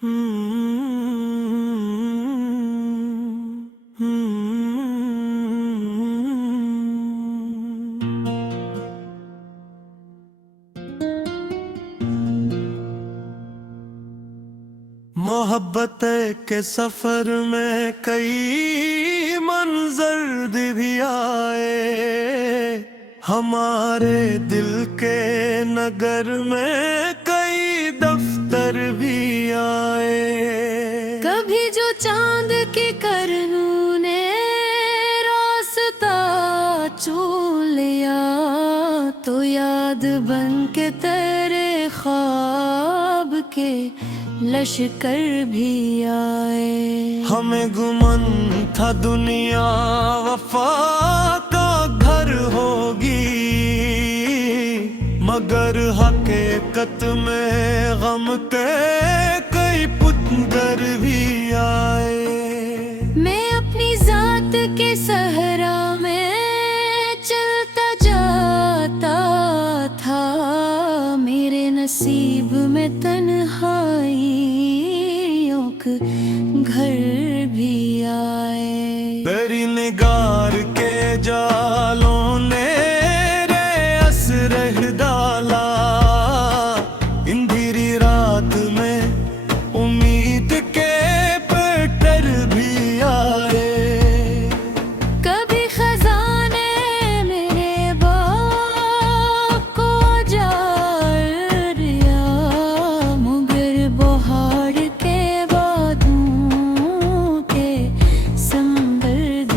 मोहब्बत के सफर में कई मंजर भी आए, हमारे दिल के नगर में कई दफ्तर भी आए। कभी जो चांद के करनू ने रास्ता चूम लिया, तो याद बन के तेरे ख्वाब के लश्कर भी आए। हमें गुमन था दुनिया वफा का घर होगी, मगर हकीकत में गम के कई पुतगर भी आए। मैं अपनी जात के सहरा में चलता जाता था, मेरे नसीब में तन्हाइयों के घर भी आए। तेरी निगार के जालों ने रे असर डाला, अंधेरी रात में उम्मीद के पत्थर भी आए। कभी खजाने मेरे बाग को उजाड़ दिया, मगर बहार के बादों के संबंध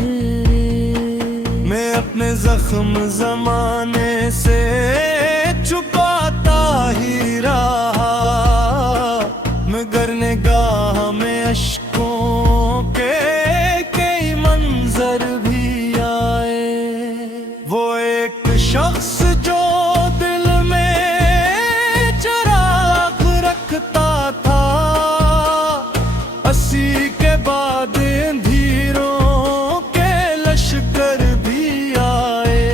मैं अपने जख्म जमाने से छुपाता ही रहा, मगर निगाह में अश्कों के कई मंजर भी आए। वो एक शख्स जो दिल में चिराग रखता था, 80 के बाद अंधेरों के लश्कर भी आए।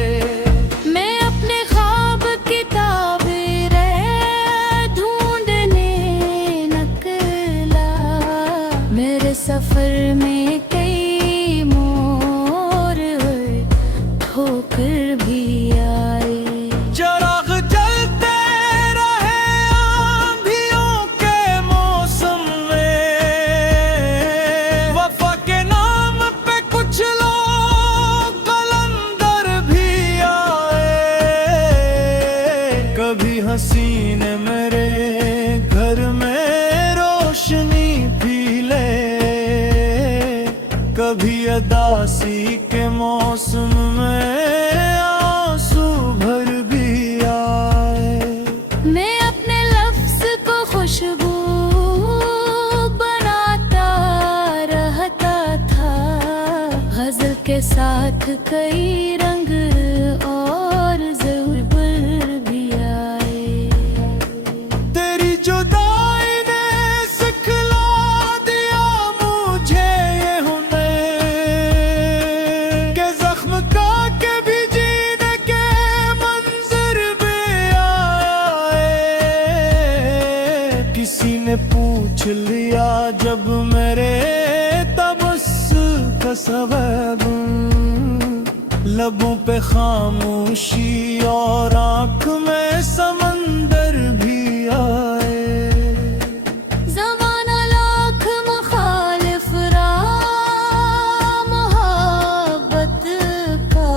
मैं अपने ख्वाब की ताबीरें ढूंढने निकला, मेरे सफर में कई मोड़ ठोकर भी आए। चिराग जलते रहे आंधियों के मौसम में, वफा के नाम पे कुछ लोग कलंदर भी आए। कभी हसीन मेरे घर में रोशनी भी ले, कभी उदासी के मौसम में आंसू भर भी आए। मैं अपने लफ्ज को खुशबू बनाता रहता था, गजल के साथ कई रंग और ज़रूर भी आए। तेरी जुदाई ने सिखला दिया मुझे ये हुनर, के जख्म का के भी जीने के मंजर भी आए। किसी ने पूछ लिया जब मेरे तबस्सुम का सबब, लबों पे खामोशी और आँख में समंदर भी आए। ज़माना लाख मुखालिफ रहा मोहब्बत का,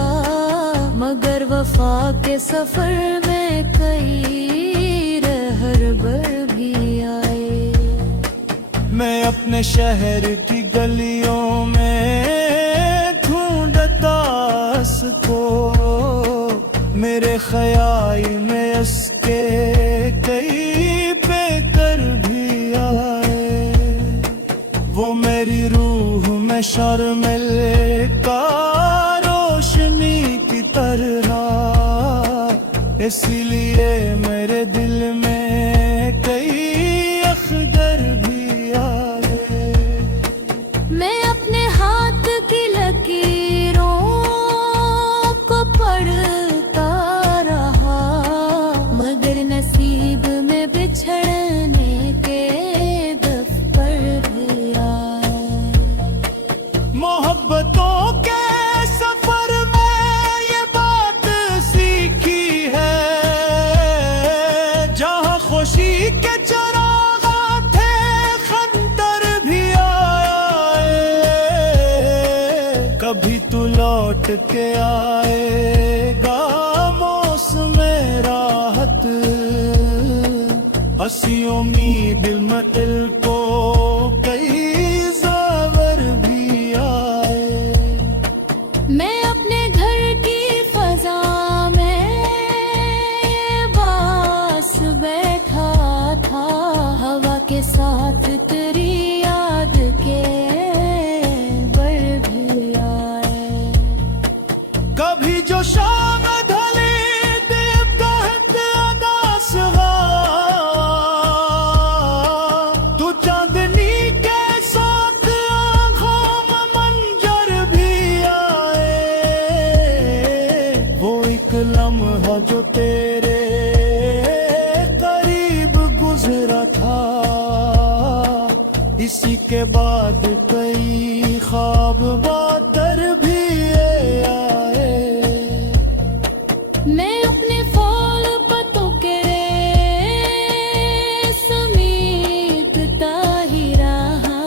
मगर वफा के सफर में कई रहबर भी आए। मैं अपने शहर की गलियों में ढूंढता उसको, मेरे ख्याल में उसके कई बेकर भी आए। वो मेरी रूह में शर्मिल का रोशनी की तरह, इसलिए मेरे दिल में कई अखदर भी आए। मैं अपने हाथ की लकीरों को पढ़ता रहा, मगर नसीब में बिछड़ने के लौट के आएगा मौसम राहत हंसियों में दिल में दिल को कई ज़ावर भी आए। मैं अपने घर की फजा में पास बैठा था, हवा के साथ तेरी याद के बल भी आए। कभी जो शाम ढले देव कहत अदास तू चांदनी के साथ आँखों में मंजर भी आए। वो एक लम्हा जो तेरे करीब गुजरा था, इसी के बाद कई ख्वाब बातर भी आए। मैं अपने फूल पत्तों के समीपता ही रहा,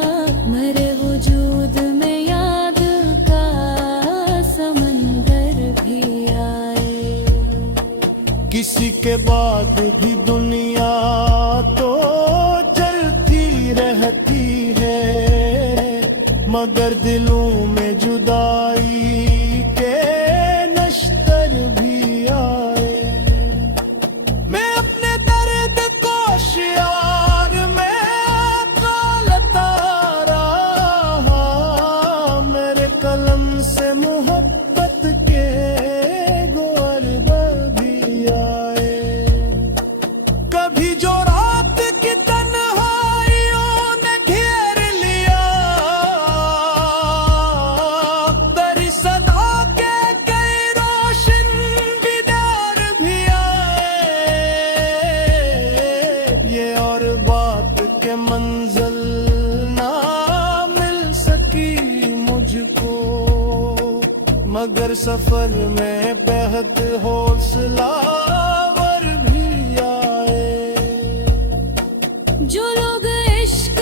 मेरे वजूद में याद का समंदर भी आए। किसी के बाद भी दुनिया तो चलती रहती है, मगर दिलों में जुदाई के नश्तर भी आए। मैं अपने दर्द को शियार में गालता रहा, मेरे कलम से मोहब्बत के गोर भी आए। कभी जो रात की तन्हाइयों ने घेर लिया, तेरी सदा के कई रोशन दीदार भी आए। ये और बात के मंजिल ना मिल सकी मुझको, मगर सफर में बेहद हौसला वर भी आए। जो लोग इश्क